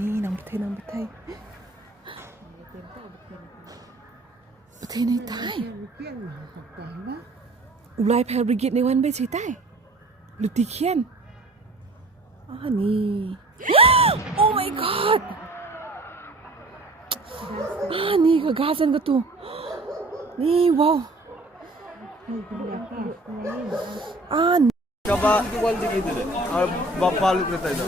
นี่นางประเทศประเทศในไทยอุไรแพลบริกิตในวันไปใช่ไหมลุติเคียนนี่ โอ้ my god นี่ก็กาซันก็ตัวนี่ว้าวkaba quality किधर है और बालू रहता है इधर